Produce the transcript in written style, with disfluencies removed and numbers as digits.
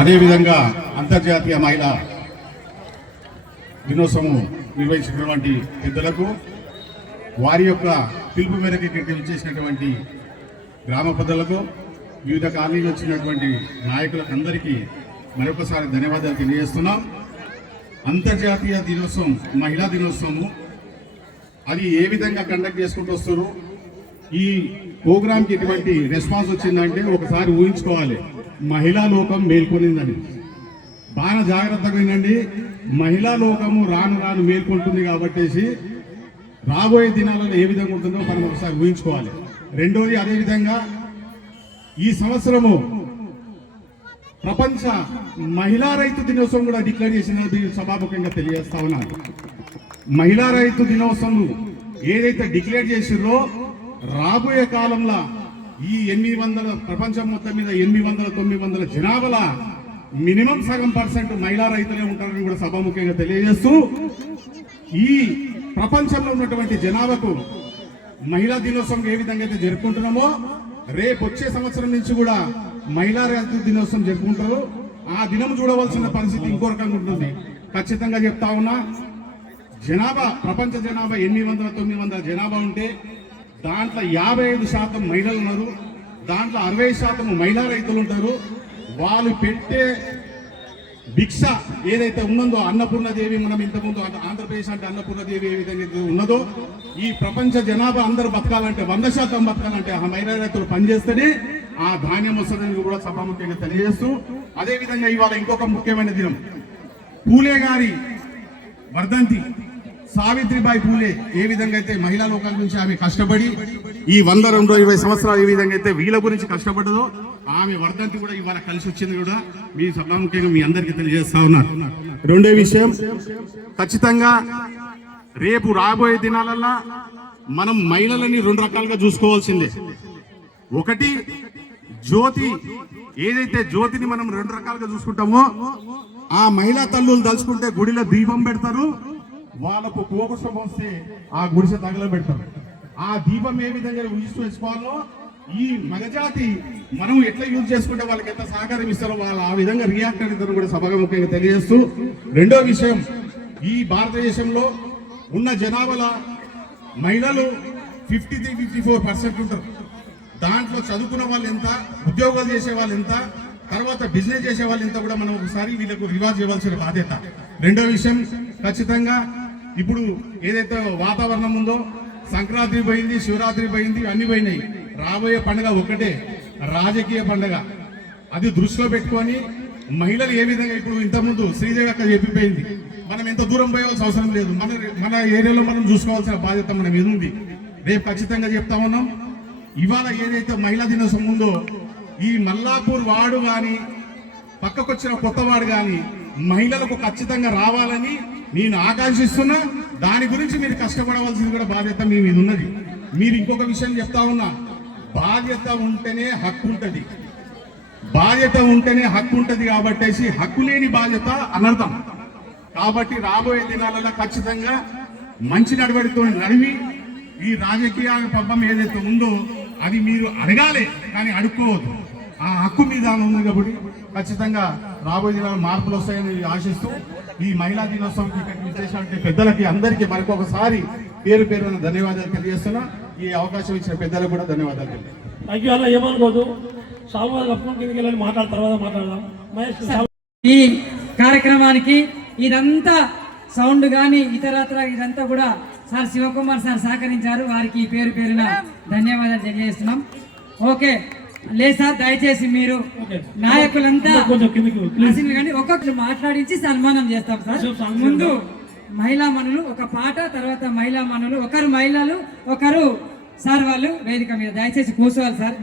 అదేవిధంగా అంతర్జాతీయ మహిళా దినోత్సవం నిర్వహించినటువంటి పెద్దలకు వారి యొక్క పిలుపు మేరకు ఇక్కడికి చేసినటువంటి గ్రామ పెద్దలకు వివిధ కాలనీలు వచ్చినటువంటి నాయకులకు అందరికీ మరొకసారి ధన్యవాదాలు తెలియజేస్తున్నాం. అంతర్జాతీయ దినోత్సవం మహిళా దినోత్సవము అది ఏ విధంగా కండక్ట్ చేసుకుంటూ వస్తారు, ఈ ప్రోగ్రాంకి ఎటువంటి రెస్పాన్స్ వచ్చిందంటే ఒకసారి ఊహించుకోవాలి. మహిళా లోకం మేల్కొనిందని బాగా జాగ్రత్తగా వినండి. మహిళా లోకము రాను రాను మేల్కొంటుంది కాబట్టి రాబోయే దినాలలో ఏ విధంగా ఉంటుందో మనం ఒకసారి ఊహించుకోవాలి. రెండోది అదేవిధంగా ఈ సంవత్సరము ప్రపంచ మహిళా రైతు దినోత్సవం కూడా డిక్లేర్ చేసినది సభాముఖంగా తెలియజేస్తా ఉన్నాను. మహిళా రైతు దినోత్సవం ఏదైతే డిక్లేర్ చేసిర్రో రాబోయే కాలంలో ఈ 800 ప్రపంచం మొత్తం మీద 800-900 జనాభాల మినిమం సగం % మహిళా రైతులే ఉంటారని కూడా సభాముఖంగా తెలియజేస్తూ ఈ ప్రపంచంలో ఉన్నటువంటి జనాభాకు మహిళా దినోత్సవం ఏ విధంగా అయితే జరుపుకుంటున్నామో రేపు వచ్చే సంవత్సరం నుంచి కూడా మహిళా రైతు దినోత్సవం జరుపుకుంటారు. ఆ దినం చూడవలసిన పరిస్థితి ఇంకో రకంగా ఉంటుంది. ఖచ్చితంగా చెప్తా ఉన్నా, జనాభా ప్రపంచ జనాభా 800-900 జనాభా ఉంటే దాంట్లో 55% మహిళలు ఉన్నారు, దాంట్లో 60% మహిళా రైతులు ఉంటారు. వాళ్ళు పెట్టే భిక్ష ఏదైతే ఉన్నదో అన్నపూర్ణదేవి, మనం ఇంతకుముందు ఆంధ్రప్రదేశ్ అంటే అన్నపూర్ణదేవి ఏ విధంగా ఉన్నదో ఈ ప్రపంచ జనాభా అందరూ బతకాలంటే 100% బతకాలంటే ఆ మహిళా రైతులు పనిచేస్తేనే ఆ ధాన్యం వస్తుందని కూడా సభాముఖ్యంగా తెలియజేస్తూ, అదేవిధంగా ఇవాళ ఇంకొక ముఖ్యమైన దినం పూలే గారి వర్ధంతి. సావిత్రిబాయి పూలే ఏ విధంగా అయితే మహిళా లోకాల నుంచి ఆమె కష్టపడి ఈ 100-120 సంవత్సరాలు ఏ విధంగా అయితే వీళ్ళ గురించి కష్టపడ్డదో ఆమె వర్ధంతి కూడా ఇవాళ కలిసి వచ్చింది కూడా మీ సభాముఖ్యంగా మీ అందరికీ తెలియజేస్తా ఉన్నారు. రెండో విషయం, ఖచ్చితంగా రేపు రాబోయే దినాలల్లో మనం మహిళలని 2 రకాలుగా చూసుకోవాల్సిందే. ఒకటి జ్యోతి, ఏదైతే జ్యోతిని మనం 2 రకాలుగా చూసుకుంటామో ఆ మహిళా తల్లులు తలుచుకుంటే గుడిలో దీపం పెడతారు, వాళ్ళకు కోపం వస్తే ఆ గుడిసె తగలబెడతారు. ఆ దీపం ఏ విధంగా యూజ్ చేసుకోవాలో ఈ మగజాతి మనం ఎట్లా యూజ్ చేసుకుంటే వాళ్ళకి ఎంత సహకారం ఇస్తారో వాళ్ళు ఆ విధంగా రియాక్ట్ అవుతారని కూడా సభగా ముఖ్యంగా తెలియజేస్తూ, రెండో విషయం, ఈ భారతదేశంలో ఉన్న జనాభాల మహిళలు 53-54% ఉంటారు. దాంట్లో చదువుకున్న వాళ్ళు ఎంత, ఉద్యోగాలు చేసే వాళ్ళు ఎంత, తర్వాత బిజినెస్ చేసే వాళ్ళు ఎంత కూడా మనం ఒకసారి వీళ్ళకు రివాజ్ ఇవ్వాల్సిన బాధ్యత. రెండో విషయం, ఖచ్చితంగా ఇప్పుడు ఏదైతే వాతావరణం ఉందో సంక్రాంతి పోయింది, శివరాత్రి పోయింది, అన్ని పోయినాయి. రాబోయే పండుగ ఒకటే, రాజకీయ పండుగ. అది దృష్టిలో పెట్టుకొని మహిళలు ఏ విధంగా ఇప్పుడు ఇంతకుముందు శ్రీదేవి అక్క చెప్పిపోయింది, మనం ఎంత దూరం పోయాల్సిన అవసరం లేదు, మన ఏరియాలో మనం చూసుకోవాల్సిన బాధ్యత మన మీద ఉంది. రేపు ఖచ్చితంగా చెప్తా ఉన్నాం, ఇవాళ ఏదైతే మహిళా దినోత్సవం ఉందో ఈ మల్లాపూర్ వార్డు కానీ పక్కకొచ్చిన కొత్తవాడు కానీ మహిళలకు ఖచ్చితంగా రావాలని నేను ఆకాంక్షిస్తున్నా. దాని గురించి మీరు కష్టపడవలసింది కూడా బాధ్యత మీ మీద ఉన్నది. మీరు ఇంకొక విషయం చెప్తా ఉన్నా, బాధ్యత ఉంటేనే హక్కు ఉంటుంది, బాధ్యత ఉంటేనే హక్కు ఉంటుంది. కాబట్టి హక్కు లేని బాధ్యత అనర్థం. కాబట్టి రాబోయే దినాలలో ఖచ్చితంగా మంచి నడవడితో నడివి ఈ రాజకీయ పబ్బం ఏదైతే ఉందో అది మీరు అడగాలి కానీ అడుక్కోవద్దు. ఆ హక్కు మీద ఉంది కాబట్టి ఖచ్చితంగా రాబోయే దినాలు మార్పులు వస్తాయని ఆశిస్తూ ఈ మహిళా దినోత్సవం చేసినటువంటి పెద్దలకి అందరికీ మరొకసారి పేరు పేరున ధన్యవాదాలు తెలియజేస్తున్నా. ఈ అవకాశం ఇచ్చిన పెద్దలకు కూడా ధన్యవాదాలు తెలియజేస్తాను. ఏమనుకోదు, మాట్లాడదాం. ఈ కార్యక్రమానికి ఇదంతా సౌండ్ కానీ ఇతరత్ర ఇదంతా కూడా సార్ శివకుమార్ సార్ సహకరించారు. వారికి పేరు పేరున ధన్యవాదాలు తెలియజేస్తున్నాం. ఓకే లేదు సార్, దయచేసి మీరు నాయకులంతా కానీ ఒక్కొక్కరు మాట్లాడించి సన్మానం చేస్తాం సార్. ముందు మహిళా మనులు ఒక పాట, తర్వాత మహిళా మనులు, ఒకరు మహిళలు ఒకరు సార్ వాళ్ళు వేదిక మీద దయచేసి కూర్చోవాలి సార్.